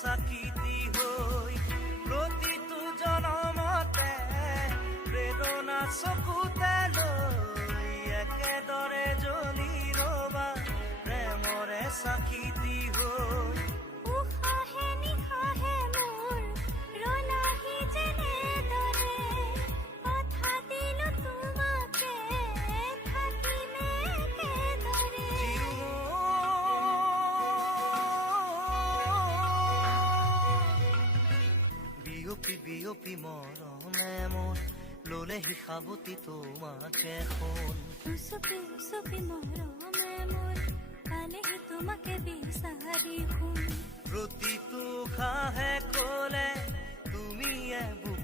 চাকিতি হৈ প্ৰতিটো জনমতে প্ৰেৰণা চকুতে লৈ একেদৰে জ্বলি ৰবা প্ৰেমৰে চাকিতি হৈ উশাহে নিশাহে মোৰ ৰলাহি যেনেদৰে কথা দিলো তোমাকে থাকিমে একেদৰে বিয়পি বিয়পি মৰমে মোৰ ললেহি সাৱতি তোমাকে সোণ উচপি উচপি মৰমে মোৰ পালেহি তোমাকে বিচাৰি শুন প্ৰতিটো খাহে কলে তুমি বুক